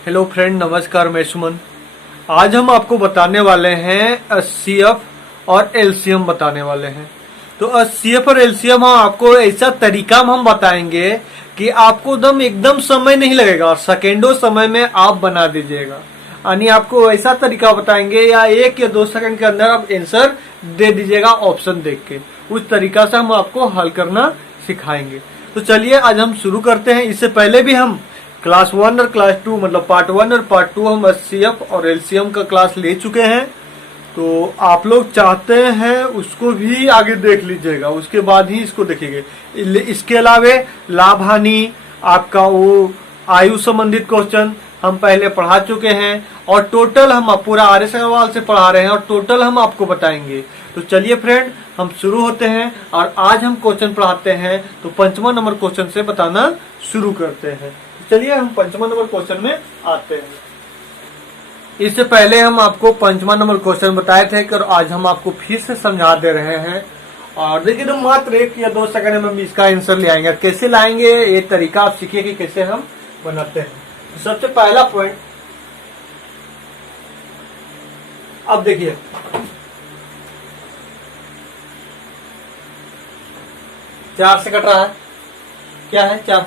Hello friend, नमस्कार। मैं सुमन। आज हम आपको बताने वाले हैं एचसीएफ और एलसीएम बताने वाले हैं। तो एचसीएफ और एलसीएम हम आपको ऐसा तरीका हम बताएंगे कि आपको एकदम समय नहीं लगेगा और सेकेंडों समय में आप बना दीजिएगा। यानी आपको ऐसा तरीका बताएंगे या 1 या 2 सेकंड के अंदर आप आंसर दे दीजिएगा ऑप्शन देख के। उस तरीका से हम आपको हल करना सिखाएंगे। तो चलिए आज हम शुरू करते हैं। इससे पहले भी हम क्लास 1 और क्लास 2 मतलब पार्ट 1 और पार्ट 2 हम एचसीएफ और एलसीएम का क्लास ले चुके हैं। तो आप लोग चाहते हैं उसको भी आगे देख लीजिएगा, उसके बाद ही इसको देखेंगे। इसके अलावे लाभ हानि, आपका वो आयु संबंधित क्वेश्चन हम पहले पढ़ा चुके हैं और टोटल हम पूरा आर्य अग्रवाल से पढ़ा रहे हैं और टोटल हम आपको बताएंगे। तो चलिए फ्रेंड, हम शुरू होते हैं और आज हम क्वेश्चन पढ़ाते हैं। तो 5वां नंबर क्वेश्चन से बताना शुरू करते हैं। चलिए हम 5वां नंबर क्वेश्चन में आते हैं। इससे पहले हम आपको 5वां नंबर क्वेश्चन बताए थे और आज हम आपको फिर से समझा दे रहे हैं। और देखिए तो मात्र 1 या 2 सेकंड में हम इसका आंसर ले आएंगे। कैसे लाएंगे ये तरीका आप सीखिए कि कैसे हम बनाते हैं। तो सबसे पहला पॉइंट, अब देखिए 4 से कट रहा है। क्या है 4?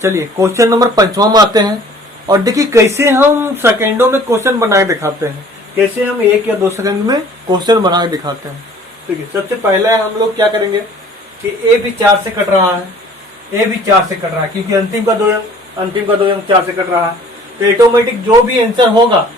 चलिए क्वेश्चन नंबर 5वां में आते हैं और देखिए कैसे हम सेकेंडों में क्वेश्चन बना के दिखाते हैं। कैसे हम 1 या 2 सेकंड में क्वेश्चन बना के दिखाते हैं। देखिए सबसे पहले हम लोग क्या करेंगे कि ए भी 4 से कट रहा है। ए भी 4 से कट रहा है क्योंकि अंतिम का 2 अंक 4 से कट रहा है। तो ऑटोमेटिक जो भी आंसर होगा,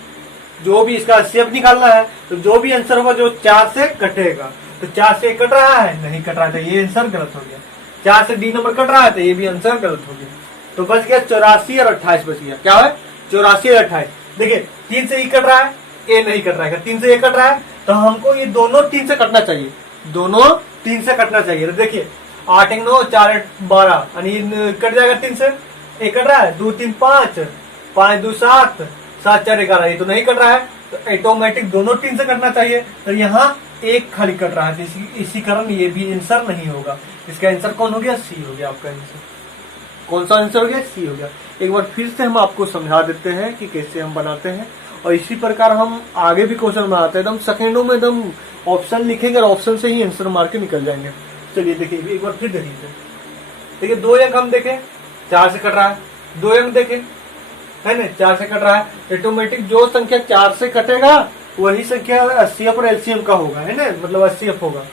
जो भी इसका एचसीएफ निकालना है, तो जो भी आंसर होगा जो 4 से कटेगा। तो 4 से कट रहा है, नहीं कट रहा है, तो ये आंसर गलत हो गया। 4 से डी नंबर कट रहा है, तो ये भी आंसर गलत हो गया। तो बच गया 84 और 28 बच गया। क्या है 84 और 28। देखिए 3 से ई कट रहा है, ए नहीं कट रहा है। 3 से ए कट रहा है तो हमको ये दोनों 3 से कटना चाहिए। दोनों 3 से कटना चाहिए। तो देखिए 8 1 9 4 8 12 यानी कट जाएगा 3 से। ए कट रहा है, 2 3 5 5 2 7 7 4 11, ये तो नहीं कट रहा है। तो ऑटोमेटिक दोनों 3 से कटना चाहिए। तो यहाँ एक खाली कट रहा है, इसी कारण ये भी आंसर नहीं होगा। इसका आंसर कौन हो गया? सी हो गया आपका आंसर। कौन सा आंसर हो गया? सी हो गया। एक बार फिर से हम आपको समझा देते हैं कि कैसे हम बनाते हैं और इसी प्रकार हम आगे भी क्वेश्चन बनाते हैं। एकदम सेकेंडों में एकदम ऑप्शन लिखेंगे और ऑप्शन से ही आंसर मार के निकल जाएंगे। चलिए देखिए एक बार फिर देखिए। देखिए 2 अंक हम देखें 4 से कट रहा है। 2 अंक देखें है ना, 4 से कट रहा है। ऑटोमेटिक जो संख्या 4 से कटेगा वही संख्या एचसीएफ और एलसीएम का होगा, है ना, मतलब एचसीएफ होगा।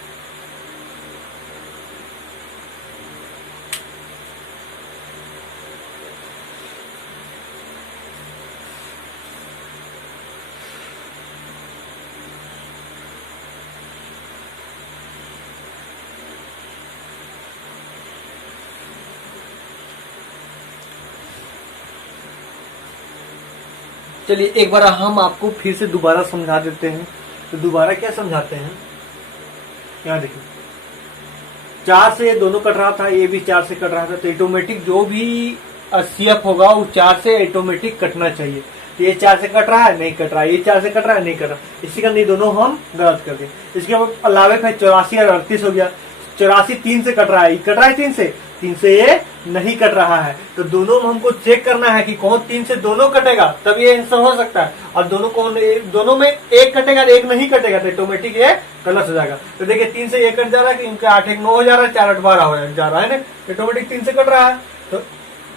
चलिए एक बार हम आपको फिर से दोबारा समझा देते हैं। तो दोबारा क्या समझाते हैं, यहाँ देखिए 4 से दोनों कट रहा था, ये भी 4 से कट रहा था। तो ऑटोमेटिक जो भी एचसीएफ होगा वो 4 से ऑटोमेटिक कटना चाहिए। तो ये 4 से कट रहा है, नहीं कट रहा है। ये 4 से कट रहा है, नहीं कट रहा। इसी का नहीं, दोनों हम गलत कर दें। इसके अलावे फिर 84 और 38 हो गया। 84 3 से कट रहा है, कट रहा है 3 से ये नहीं कट रहा है। तो दोनों में हमको चेक करना है कि कौन 3 से दोनों कटेगा, तब ये आंसर हो सकता है। और दोनों में एक कटेगा एक नहीं कटेगा, तो ऑटोमेटिक ये गलत हो जाएगा। तो देखिए 3 से 1 कट जा रहा है कि इनका 8 1 9 हो जा रहा है, 4 8 12 हो जा रहा है ना। ऑटोमेटिक 3 से कट रहा है, तो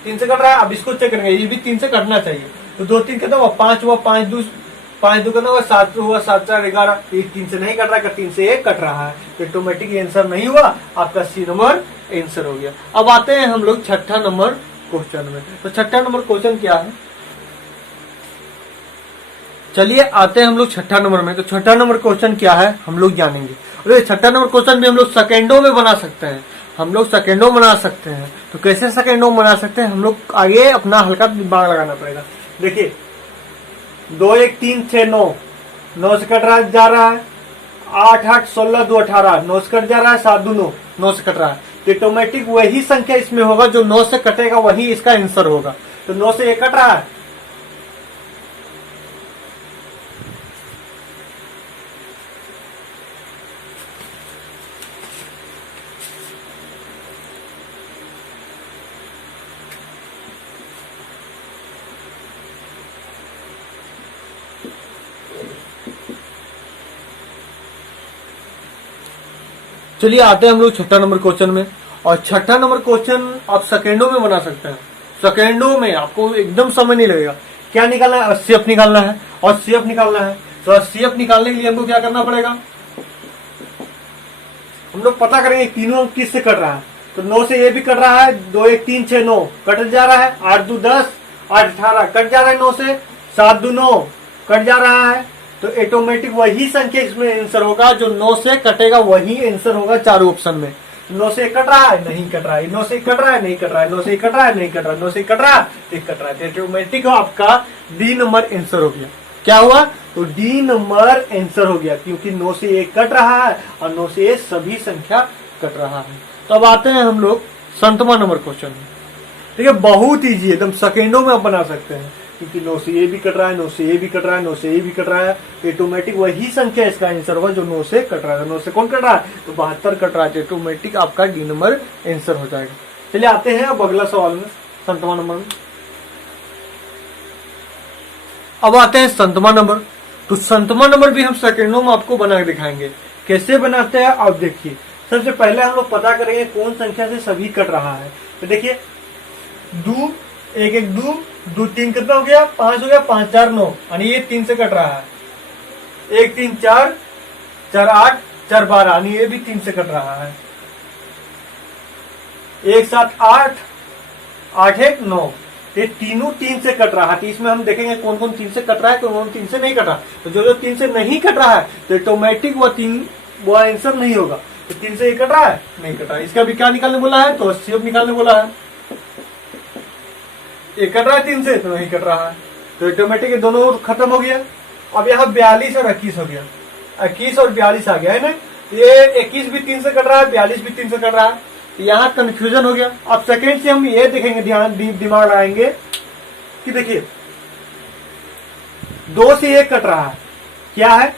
3 से कट रहा है। अब इसको चेक करेंगे, ये भी 3 से कटना चाहिए। तो 2 3 कितना हुआ, 5 हुआ, 5 2 कितना हुआ, 7 हुआ, 7 4 11। ये 3 से नहीं कट रहा है, 3 से 1 कट रहा है। तो ऑटोमेटिक आंसर नहीं हुआ, आपका सी नंबर आंसर हो गया। अब आते हैं हम लोग 6ठा नंबर क्वेश्चन में। तो 6ठा नंबर क्वेश्चन क्या है, चलिए आते हैं हम लोग 6ठा नंबर में। तो 6ठा नंबर क्वेश्चन क्या है हम लोग जानेंगे। और 6ठा नंबर क्वेश्चन भी हम लोग सेकेंडों में बना सकते हैं। हम लोग सेकेंडों बना सकते हैं। तो कैसे सेकेंडों बना सकते हैं, हम लोग आगे अपना हल्का दिमाग लगाना पड़ेगा। देखिए 2 1 3 6 9 9 से कट रहा जा रहा है। 8 8 16 2 18 9 से कट जा रहा है। 7 2 9 9 से कट रहा है। तो ऑटोमेटिक वही संख्या इसमें होगा जो 9 से कटेगा, वही इसका आंसर होगा। तो 9 से 1 कट रहा है, चलिए आते हैं हम लोग छठा नंबर क्वेश्चन में। और छठा नंबर क्वेश्चन आप सेकेंडों में बना सकते हैं। सेकेंडों में आपको एकदम समय नहीं लगेगा। क्या निकालना है? HCF निकालना है और CF निकालना है। तो HCF निकालने के लिए हमको क्या करना पड़ेगा? हम लोग पता करेंगे तीनों किससे कट रहा है। तो 9 से ये भी कट रहा है, 2 1 3 6 9 कट जा रहा है, 8 2 10 8 18 कट जा रहा है 9 से, 7 2 9 कट जा रहा है। तो ऑटोमेटिक वही संख्या इसमें आंसर होगा जो 9 से कटेगा, वही आंसर होगा चारों ऑप्शन में। 9 से कट रहा है, नहीं कट रहा है, 9 से कट रहा है, नहीं कट रहा है, 9 से कट रहा है, नहीं कट रहा है, 9 से कट रहा है, नहीं कट रहा है। तो ऑटोमेटिक आपका डी नंबर आंसर हो गया। क्या हुआ? तो डी नंबर आंसर हो गया, क्योंकि 9 से 1 कट रहा है और 9 से 1 सभी संख्या कट रहा है। तो अब आते हैं हम लोग 7वां नंबर क्वेश्चन में। ठीक है, बहुत ईजी है, एकदम सेकेंडों में आप बना सकते हैं, क्योंकि 9 से ये भी कट रहा है, 9 से ये भी कट रहा है, 9 से ये भी कट रहा है। ऑटोमेटिक वही संख्या इसका आंसर होगा जो 9 से कट रहा है। 9 से कौन कट रहा है? तो 72 कट रहा है। ऑटोमेटिक आपका डी नंबर आंसर हो जाएगा। चलिए आते हैं अब अगला सवाल में, 7वां नंबर में। अब आते हैं 7वां नंबर। तो 7वां नंबर भी हम सेकेंडों में आपको बना के दिखाएंगे। कैसे बनाते हैं आप देखिए। सबसे पहले हम लोग पता करेंगे कौन संख्या से सभी कट रहा है। तो देखिए 2 1 1 2 2 3 कितना हो गया? 5 हो गया, 5 4 9 यानी ये 3 से कट रहा है। 1 3 4 4 8 4 12 यानी ये भी 3 से कट रहा है। 1 7 8 8 1 9 ये तीनों 3 से कट रहा है। तो इसमें हम देखेंगे कौन कौन 3 से कट रहा है, कौन कौन 3 से नहीं कट रहा। तो जो 3 से नहीं कट रहा है तो ऑटोमेटिक वो आंसर नहीं होगा। तो 3 से ये कट रहा है, नहीं कट रहा है। इसका भी क्या निकालने बोला है? तो HCF निकालने बोला है। ये कट रहा है 3 से, तो नहीं कट रहा है। तो ऑटोमेटिक ये दोनों खत्म हो गया। अब यहाँ 42 और 21 हो गया, 21 और 42 आ गया है ना। ये 21 भी 3 से कट रहा है, 42 भी 3 से कट रहा है। यहाँ कंफ्यूजन हो गया। अब सेकेंड से हम ये देखेंगे, ध्यान दिमाग लगाएंगे कि देखिए 2 से ये कट रहा है। क्या है?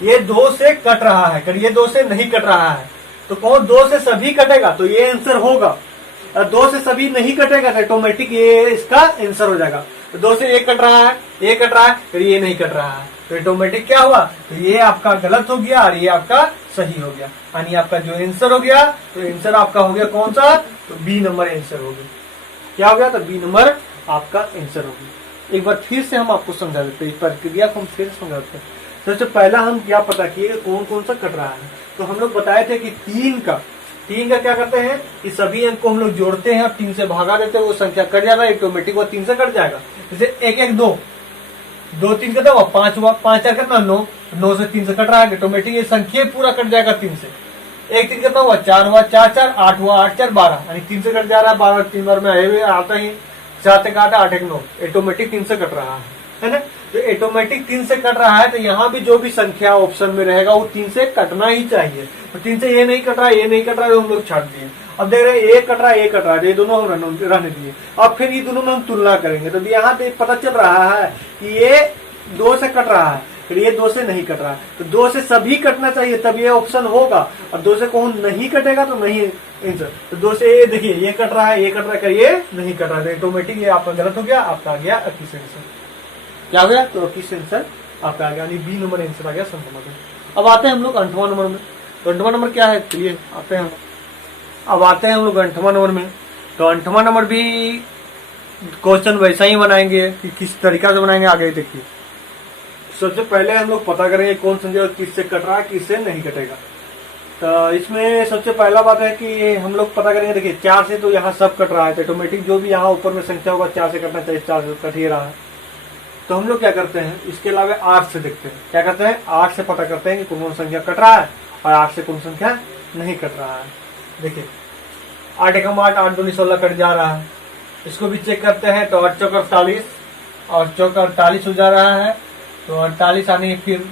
ये 2 से कट रहा है, ये 2 से नहीं कट रहा है। तो कौन 2 से सभी कटेगा? तो ये आंसर होगा। 2 से सभी नहीं कटेगा तो ऑटोमेटिक ये इसका आंसर हो जाएगा। तो 2 से 1 कट रहा है, ये कट रहा है, फिर ये नहीं कट रहा है। तो ऑटोमेटिक क्या हुआ? तो ये आपका गलत हो गया और ये आपका सही हो गया। यानी आपका जो आंसर हो गया, तो आंसर आपका हो गया कौन सा? तो बी नंबर आंसर हो गया। क्या हो गया? तो बी नंबर आपका आंसर हो गया। एक बार फिर से हम आपको समझा देते हैं, इस प्रक्रिया को हम फिर से समझाते हैं। सबसे पहला हम क्या पता किए कौन कौन सा कट रहा है। तो हम लोग बताए थे कि 3 का क्या करते हैं कि सभी अंक को हम लोग जोड़ते हैं और 3 से भागा देते हैं, वो संख्या कट जाएगा, ऑटोमेटिक वो 3 से कट जाएगा। जैसे 1 1 2 2 3 कितना हुआ? 5 हुआ, 5 4 कितना? 9 9 से 3 से कट रहा है, ऑटोमेटिक ये संख्या पूरा कट जाएगा 3 से। 1 3 कितना हुआ? 4 हुआ, 4 4 8 हुआ, 8 4 12 यानी 3 से कट जा रहा है। 12 3 बार में आए हुए आता ही, 7 1 8 8 1 9 ऑटोमेटिक 3 से कट रहा है ना। तो ऑटोमेटिक 3 से कट रहा है, तो यहाँ भी जो भी संख्या ऑप्शन में रहेगा वो 3 से कटना ही चाहिए। तो 3 से ये नहीं कट रहा है, ये नहीं कट रहा है, हम लोग छाट दिए। अब देख रहे हैं ये कट रहा है, ये कट रहा है, ये दोनों हम रहने दिए। अब फिर ये दोनों में हम तुलना करेंगे तो यहाँ पे पता चल रहा है कि ये 2 से कट रहा है, फिर ये 2 से नहीं कट रहा है। तो 2 से सभी कटना चाहिए तब ये ऑप्शन होगा, और 2 से कौन नहीं कटेगा तो नहीं आंसर। तो 2 से ये देखिए ये कट रहा है, ये कट रहा है, ये नहीं कट रहा है, ऑटोमेटिक ये आपका गलत हो गया, आपका आ गया 21 आंसर। क्या हो गया? तो 21 आंसर आपका आ गया, यानी बी नंबर आंसर आ गया 7वां नंबर। अब आते हैं हम लोग 8वां नंबर में। तो 8वां नंबर क्या है? चलिए आते हैं। अब आते हैं हम लोग 8वां नंबर में। तो 8वां नंबर भी क्वेश्चन वैसा ही बनाएंगे कि किस तरीका से बनाएंगे, आगे देखिए। सबसे पहले हम लोग पता करेंगे कौन संख्या किससे कट रहा है, किससे नहीं कटेगा। तो इसमें सबसे पहला बात है कि हम लोग पता करेंगे, देखिए 4 से तो यहाँ सब कट रहा है, तो ऑटोमेटिक जो भी यहाँ ऊपर में संख्या होगा 4 से कटना चाहिए, 4 से कट ही रहा है। तो हम लोग क्या करते हैं, इसके अलावा 8 से देखते हैं। क्या करते हैं? 8 से पता करते हैं कि कौन कौन संख्या कट रहा है और 8 से कौन संख्या नहीं कट रहा है। देखिए 8 1 8 8 2 16 कट जा रहा है। इसको भी चेक करते हैं। तो 8 4 48 और 4 48 हो जा रहा है। तो 48 आने फिर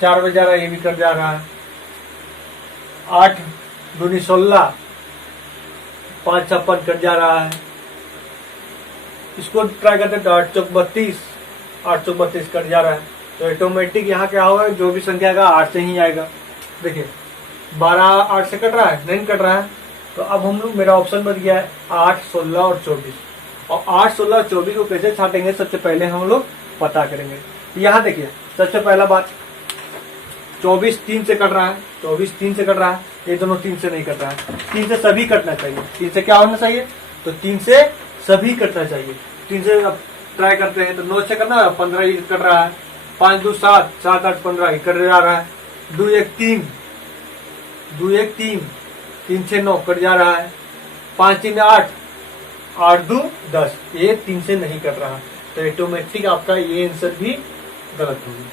4 बज जा रहा है, ये भी कट जा रहा है। 8 2 16 5 56 कट जा रहा है। इसको ट्राई करते हैं। तो 8 4 32 8 32 कट जा रहा है। तो ऑटोमेटिक यहाँ क्या होगा, जो भी संख्या आएगा 8 से ही आएगा। देखिए 12 8 से कट रहा है, नहीं कट रहा है। तो अब हम लोग, मेरा ऑप्शन बच गया है 8 16 और 24। और 8 16 और 24 को कैसे छाटेंगे, सबसे पहले हम लोग पता करेंगे। यहाँ देखिए सबसे पहला बात 24 3 से कट रहा है, 24 3 से कट रहा है, ये दोनों 3 से नहीं कट रहा है। 3 से सभी कटना चाहिए। 3 से क्या होना चाहिए? तो 3 से सभी कटना चाहिए। 3 से अब ट्राई करते हैं तो 9 से करना, 15 ही कट रहा है। 5 2 7, 7 8 15 ही कट जा रहा है। 2 1 3, 2 1 3, 3 से 9 कट जा रहा है। 5 3 8, 8 2 10, ये 3 से नहीं कट रहा। तो ऑटोमेटिक आपका ये आंसर भी गलत होगी।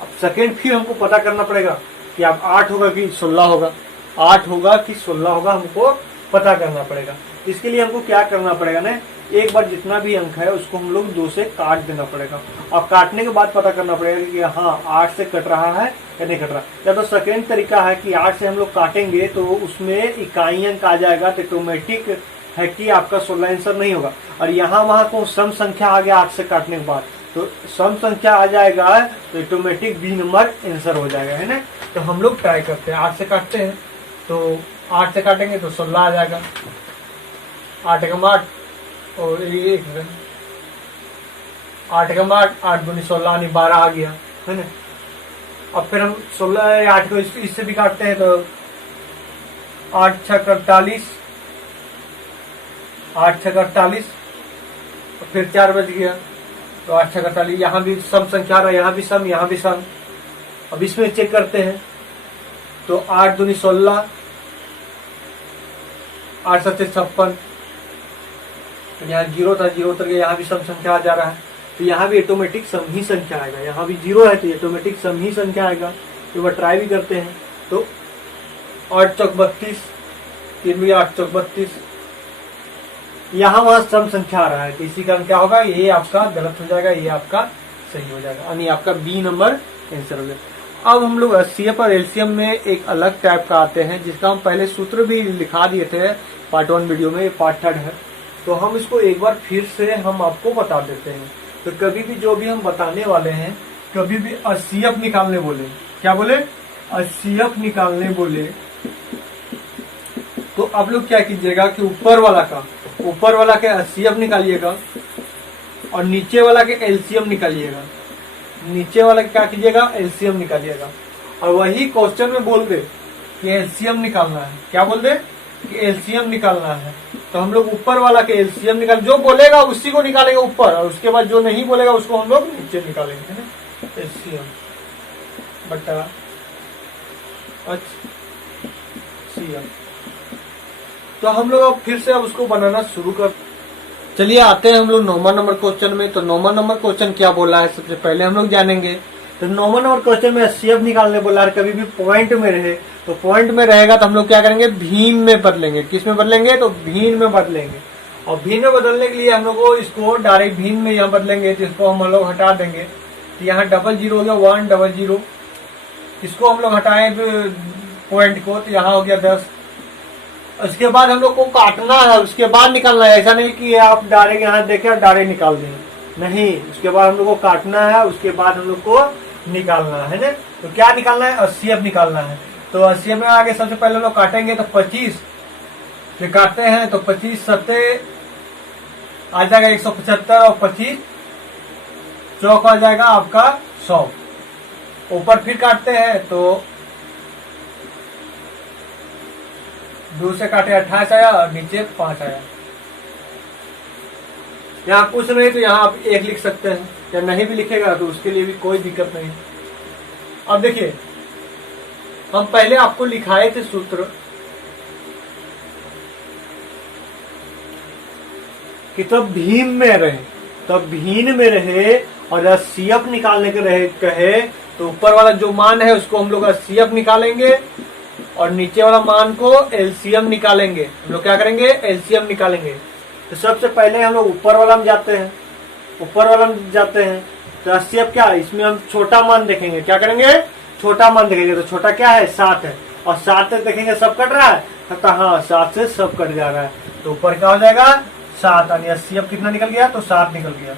अब सेकेंड फिर हमको पता करना पड़ेगा कि आप 8 होगा कि 16 होगा, 8 होगा कि 16 होगा, हमको पता करना पड़ेगा। इसके लिए हमको क्या करना पड़ेगा ना, एक बार जितना भी अंक है उसको हम लोग 2 से काट देना पड़ेगा। और काटने के बाद पता करना पड़ेगा कि हाँ 8 से कट रहा है या नहीं कट रहा। या तो सेकेंड तरीका है कि 8 से हम लोग काटेंगे तो उसमें इकाई अंक आ जाएगा, तो ऑटोमेटिक है कि आपका 16 आंसर नहीं होगा। और यहाँ वहां को सम संख्या आ गया 8 से काटने के बाद, तो सम संख्या आ जाएगा तो ऑटोमेटिक बी नंबर आंसर हो जाएगा, है ना। तो हम लोग ट्राई करते हैं, 8 से काटते हैं तो 8 से काटेंगे तो 16 आ जाएगा। 8 एकम 8 और 8 एकम 8, 8 दूनी 16 यानी 12 आ गया, है ना। अब फिर हम 16 8 को इससे भी काटते हैं तो 8 6 48, 8 6 48, फिर 4 बज गया तो 8 6 48। यहाँ भी सम संख्या आ रहा है, यहाँ भी सम, यहाँ भी सम। अब इसमें चेक करते हैं तो 8 दूनी 16, 8 7 56, यहाँ 0 था, 0 उतर गया, यहाँ भी सम संख्या आ जा रहा है। तो यहाँ भी ऑटोमेटिक सम ही संख्या आएगा। यहाँ भी 0 है तो ऑटोमेटिक सम ही संख्या आएगा। तो वह ट्राई भी करते हैं तो 8 चौक 32, 3 भी 8 चौक 32, यहाँ वहां सम संख्या आ रहा है, तो इसी कारण क्या होगा, ये आपका गलत हो जाएगा, ये आपका सही हो जाएगा, यानी आपका बी नंबर आंसर हो जाएगा। अब हम लोग एचसीएफ और एलसीएम में एक अलग टाइप का आते हैं, जिसका हम पहले सूत्र भी लिखा दिए थे पार्ट 1 वीडियो में, पार्ट 3 है। तो हम इसको एक बार फिर से हम आपको बता देते हैं। तो कभी भी जो भी हम बताने वाले हैं, कभी भी एचसीएफ निकालने बोले, क्या बोले, एचसीएफ निकालने बोले, तो आप लोग क्या कीजिएगा कि ऊपर वाला के एचसीएफ निकालिएगा और नीचे वाला के एलसीएम निकालिएगा। नीचे वाला क्या कीजिएगा, एलसीएम निकालिएगा। और वही क्वेश्चन में बोल दे कि एलसीएम निकालना है, क्या बोल दे कि एलसीएम निकालना है, तो हम लोग ऊपर वाला के एलसीएम निकाल, जो बोलेगा उसी को निकालेंगे ऊपर, और उसके बाद जो नहीं बोलेगा उसको हम लोग नीचे निकालेंगे, है ना। एलसीएम बटा एचसीएम। तो हम लोग अब फिर से अब उसको बनाना शुरू कर। चलिए आते हैं हम लोग 9वां नंबर क्वेश्चन में। तो 9वां नंबर क्वेश्चन क्या बोला है सबसे पहले हम लोग जानेंगे। तो 9वां नंबर क्वेश्चन में एचसीएफ निकालने बोला है, कभी भी पॉइंट में रहे तो पॉइंट में रहेगा तो हम लोग क्या करेंगे, भीन में बदलेंगे। किस में बदलेंगे, तो भीन में बदलेंगे। और भीन में बदलने के लिए हम लोग को इसको डायरेक्ट भीन में यहाँ बदलेंगे, तो इसको हम लोग हटा देंगे। तो यहाँ 00 हो गया 100, इसको हम लोग हटाए पॉइंट को, तो यहाँ हो गया 10। उसके बाद हम लोग को काटना है, उसके बाद निकालना है। ऐसा नहीं कि आप डायरेक्ट यहाँ देखे और डायरेक्ट निकाल दें, नहीं, उसके बाद हम लोग को काटना है, उसके बाद हम लोग को निकालना है ना। तो क्या निकालना है, एचसीएफ निकालना है। तो एचसीएफ में आगे सबसे पहले हम लोग काटेंगे तो 25 से काटते हैं तो 25 7 आ जाएगा 175, और 25 चौक आ जाएगा आपका 100। ऊपर फिर काटते हैं तो 2 से काटे 28 आया और नीचे 5 आया। यहाँ कुछ नहीं तो यहाँ आप 1 लिख सकते हैं, या नहीं भी लिखेगा तो उसके लिए भी कोई दिक्कत नहीं। अब देखिए हम पहले आपको लिखाए थे सूत्र कि तब भीम में रहे, तब भीन में रहे और एचसीएफ निकालने के रहे कहे, तो ऊपर वाला जो मान है उसको हम लोग एचसीएफ निकालेंगे और नीचे वाला मान को एलसीएम निकालेंगे। हम लोग क्या करेंगे, एलसीएम निकालेंगे। तो सबसे पहले हम लोग ऊपर वाला में जाते हैं, ऊपर वाला में जाते हैं तो एचसीएफ क्या, इसमें हम छोटा मान देखेंगे। क्या करेंगे, छोटा मान देखेंगे। तो छोटा क्या है, 7 है, और 7 तक देखेंगे सब कट रहा है, तो हाँ 7 से सब कट जा रहा है। तो ऊपर क्या हो जाएगा 7, यानी एचसीएफ कितना निकल गया, तो 7 निकल गया।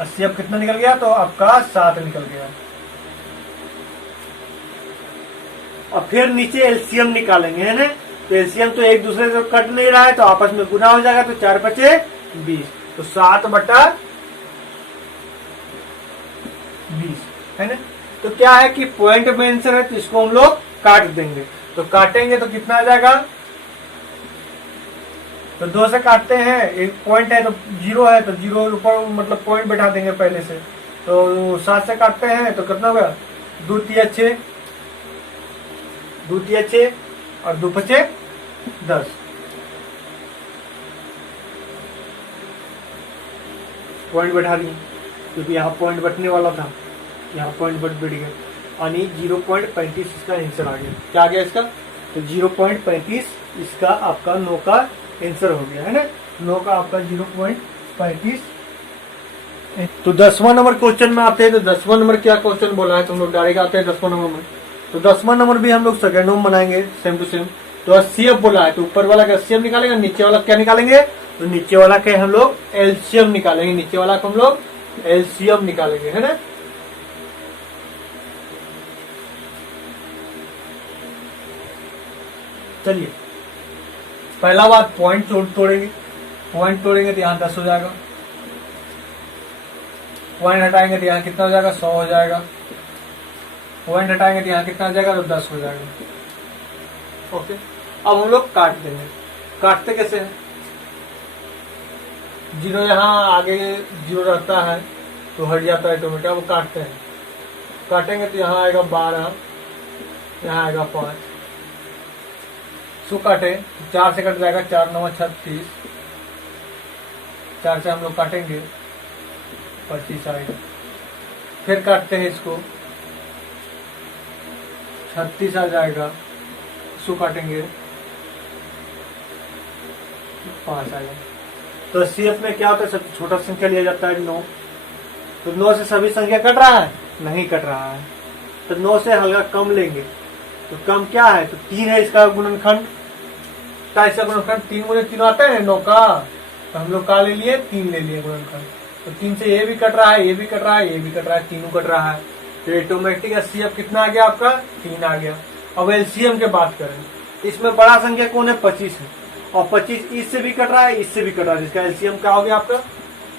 एचसीएफ कितना निकल गया, तो आपका 7 निकल गया। और फिर नीचे एलसीएम निकालेंगे, है ना। तो एलसीएम तो एक दूसरे से कट नहीं रहा है, तो आपस में गुना हो जाएगा। तो 4 बचे 20, तो 7 बटा 20 है ना। तो क्या है कि पॉइंट में आंसर है, तो इसको हम लोग काट देंगे। तो काटेंगे तो कितना आ जाएगा, तो 2 से काटते हैं, एक पॉइंट है तो 0 है, तो 0 ऊपर मतलब पॉइंट बैठा देंगे पहले से। तो 7 से काटते हैं तो कितना होगा, 2 तिया 6, 2 तिया 6 और 2 पचे 10। पॉइंट बैठा दिए क्योंकि यहाँ पॉइंट बैठने वाला था, यहाँ पॉइंट बैठ गया, यानी 0.35 इसका आंसर आ गया। क्या आ गया इसका, तो 0.35 इसका आपका 9 का आंसर हो गया है ना। 9 का आपका 0.35। तो 10वां नंबर क्वेश्चन में आते हैं। तो 10वां नंबर क्या क्वेश्चन बोला है, तो हम लोग डायरेक्ट आते हैं 10वां नंबर में। तो 10वां नंबर भी हम लोग सेकेंडों में बनाएंगे सेम टू सेम। तो HCF बोला है, तो ऊपर वाला का HCF निकालेंगे, नीचे वाला क्या निकालेंगे, तो नीचे वाला के हम लोग LCM निकालेंगे, नीचे वाला को हम लोग LCM निकालेंगे, है ना। चलिए पहला बात पॉइंट तोड़ेंगे। पॉइंट तोड़ेंगे तो यहाँ 10 हो जाएगा, पॉइंट हटाएंगे तो यहाँ कितना हो जाएगा, 100 हो जाएगा, पॉइंट हटाएंगे तो यहाँ कितना हो जाएगा, तो 10 हो जाएगा। ओके, अब हम लोग काट देंगे। काटते कैसे हैं, 0 यहाँ आगे 0 रहता है तो हट जाता है ऑटोमेटिक। अब काटते हैं, काटेंगे तो यहाँ आएगा 12, यहाँ आएगा 5। सो काटे 4 से कट जाएगा, 4 9 36, 4 से हम लोग काटेंगे 25 आएगा। फिर काटते हैं इसको, 36 आ जाएगा, सो काटेंगे 5 आएगा। तो CF में क्या होता है, सबसे छोटा संख्या लिया जाता है 9। तो 9 से सभी संख्या कट रहा है, नहीं कट रहा है, तो 9 से हल्का कम लेंगे। तो कम क्या है, तो 3 है इसका गुणनखंड, का इसका गुणनखंड 3 गुणे 3 आता है 9 का, तो हम लोग का ले लिए 3 ले लिए गुणनखंड। तो 3 से ये भी कट रहा है, ये भी कट रहा है, ये भी कट रहा है, तीनों कट रहा है। तो ऑटोमेटिक HCF कितना आ गया आपका, 3 आ गया। अब LCM की बात करें, इसमें बड़ा संख्या कौन है, 25 है, और 25 इससे भी कट रहा है, इससे भी कट रहा है, जिसका LCM क्या हो गया आपका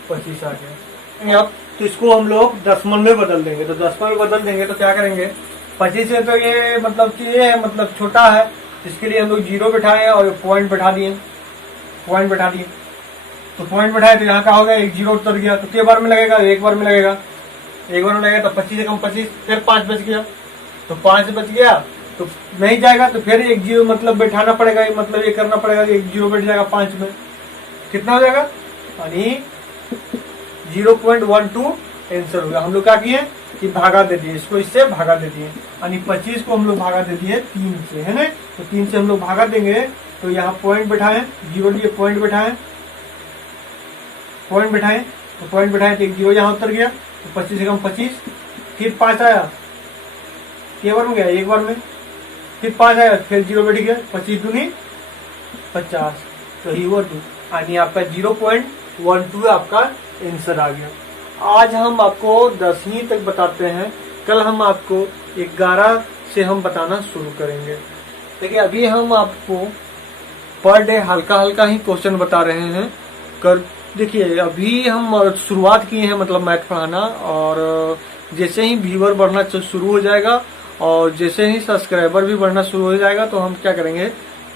25 आ गया। अब तो इसको हम लोग दशमलव में बदल देंगे। तो दशमलव में बदल देंगे तो क्या करेंगे, 25 है तो ये मतलब कि ये है, मतलब छोटा है, इसके लिए हम लोग 0 बैठाए और पॉइंट बैठा दिए, पॉइंट बैठा दिए। तो पॉइंट बैठाए तो यहाँ का हो गया, एक 0 उतर गया। तो कितने बार में लगेगा, एक बार में लगेगा, एक बार में लगेगा। तो 25 से कम 25, फिर 5 बच गया, तो 5 बच गया तो नहीं जाएगा, तो फिर एक 0 मतलब बैठाना पड़ेगा, मतलब ये करना पड़ेगा, एक 0 बैठ जाएगा 5 में, कितना हो जाएगा, यानी 0.12 आंसर होगा। हम लोग क्या किए कि भागा दे दिए, इसको इससे भागा दे दिए, यानी 25 को हम लोग भागा दे दिए 3 से, है ना। तो 3 से हम लोग भागा देंगे, तो यहाँ पॉइंट बैठाए, 0 लिए पॉइंट बैठाए, पॉइंट बैठाए, तो पॉइंट बैठाए तो एक 0 यहाँ उतर गया। तो 25 से कम 25, फिर 5 आया, के बार में गया, एक बार में, फिर 5 आया, फिर 0 बैठ गया, 25 दूनी 50, तो ही वो 2, यानी आपका 0.12 आपका आंसर आ गया। आज हम आपको 10वीं तक बताते हैं, कल हम आपको 11 से हम बताना शुरू करेंगे। देखिए अभी हम आपको पर डे हल्का हल्का ही क्वेश्चन बता रहे हैं। कर देखिए अभी हम शुरुआत किए हैं मतलब मैथ पढ़ाना, और जैसे ही व्यूअर बढ़ना शुरू हो जाएगा और जैसे ही सब्सक्राइबर भी बढ़ना शुरू हो जाएगा, तो हम क्या करेंगे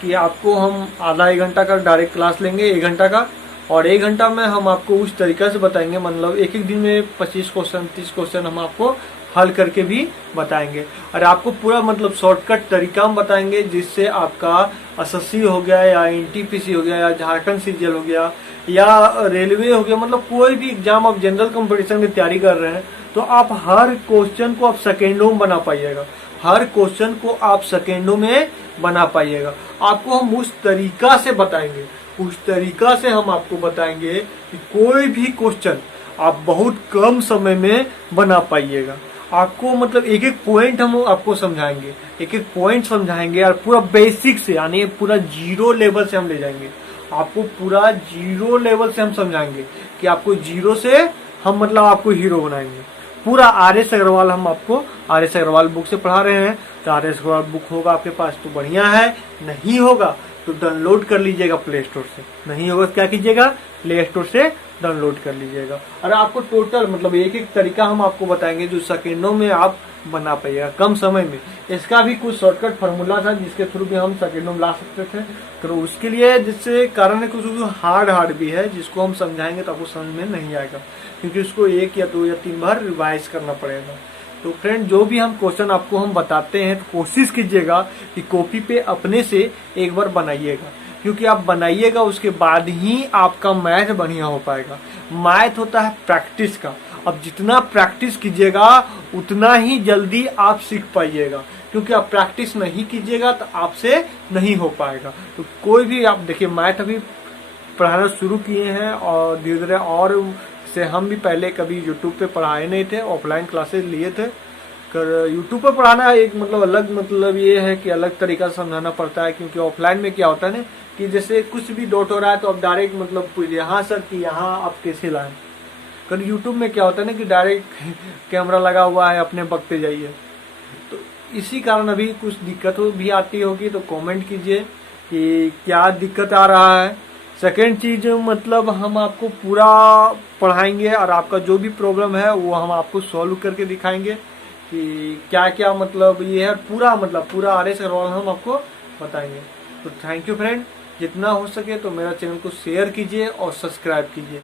कि आपको हम आधा 1 घंटा का डायरेक्ट क्लास लेंगे, 1 घंटा का, और 1 घंटा में हम आपको उस तरीका से बताएंगे, मतलब एक एक दिन में 25 क्वेश्चन 30 क्वेश्चन हम आपको हल करके भी बताएंगे। और आपको पूरा मतलब शॉर्टकट तरीका हम बताएंगे, जिससे आपका एसएससी हो गया या एनटीपीसी हो गया या झारखंड सीजीएल हो गया या रेलवे हो गया, मतलब कोई भी एग्जाम आप जनरल कंपटीशन की तैयारी कर रहे हैं, तो आप हर क्वेश्चन को आप सेकेंडों में बना पाइएगा, हर क्वेश्चन को आप सेकेंडों में बना पाइएगा। आपको हम उस तरीका से बताएंगे, उस तरीका से हम आपको बताएंगे कि कोई भी क्वेश्चन आप बहुत कम समय में बना पाइएगा। आपको मतलब एक एक पॉइंट हम आपको समझाएंगे, एक एक पॉइंट समझाएंगे, और पूरा बेसिक से यानी पूरा 0 लेवल से हम ले जाएंगे, आपको पूरा 0 लेवल से हम समझाएंगे कि आपको 0 से हम मतलब आपको हीरो बनाएंगे। पूरा RS अग्रवाल हम आपको RS अग्रवाल बुक से पढ़ा रहे हैं। तो RS अग्रवाल बुक होगा आपके पास तो बढ़िया है, नहीं होगा तो डाउनलोड कर लीजिएगा प्ले स्टोर से, नहीं होगा तो क्या कीजिएगा, प्ले स्टोर से डाउनलोड कर लीजिएगा। और आपको टोटल मतलब एक एक तरीका हम आपको बताएंगे जो सेकेंडों में आप बना पाइएगा कम समय में। इसका भी कुछ शॉर्टकट फार्मूला था जिसके थ्रू भी हम सेकेंडों में ला सकते थे, तो उसके लिए जिससे कारण है कुछ हार्ड भी है जिसको हम समझाएंगे तो आपको समझ में नहीं आएगा, क्योंकि उसको 1 या 2 या 3 बार रिवाइज करना पड़ेगा। तो फ्रेंड जो भी हम क्वेश्चन आपको हम बताते हैं तो कोशिश कीजिएगा कि कॉपी पे अपने से एक बार बनाइएगा, क्योंकि आप बनाइएगा उसके बाद ही आपका मैथ बढ़िया हो पाएगा। मैथ होता है प्रैक्टिस का, अब जितना प्रैक्टिस कीजिएगा उतना ही जल्दी आप सीख पाइएगा, क्योंकि आप प्रैक्टिस नहीं कीजिएगा तो आपसे नहीं हो पाएगा। तो कोई भी आप देखिए मैथ अभी पढ़ाना शुरू किए हैं और धीरे धीरे, और से हम भी पहले कभी यूट्यूब पे पढ़ाए नहीं थे, ऑफलाइन क्लासेस लिए थे। कर यूट्यूब पर पढ़ाना एक मतलब अलग मतलब ये है कि अलग तरीका से समझाना पड़ता है, क्योंकि ऑफलाइन में क्या होता है ना कि जैसे कुछ भी डाउट हो रहा है तो आप डायरेक्ट मतलब पूछिए हाँ सर कि यहाँ आप कैसे लाएं। कर यूट्यूब में क्या होता है ना कि डायरेक्ट कैमरा लगा हुआ है, अपने बकते जाइए। तो इसी कारण अभी कुछ दिक्कत भी आती होगी, तो कमेंट कीजिए कि क्या दिक्कत आ रहा है। सेकेंड चीज मतलब हम आपको पूरा पढ़ाएंगे और आपका जो भी प्रॉब्लम है वो हम आपको सॉल्व करके दिखाएंगे कि क्या क्या मतलब ये है, पूरा मतलब पूरा RS अग्रवाल हम आपको बताएंगे। तो थैंक यू फ्रेंड, जितना हो सके तो मेरा चैनल को शेयर कीजिए और सब्सक्राइब कीजिए।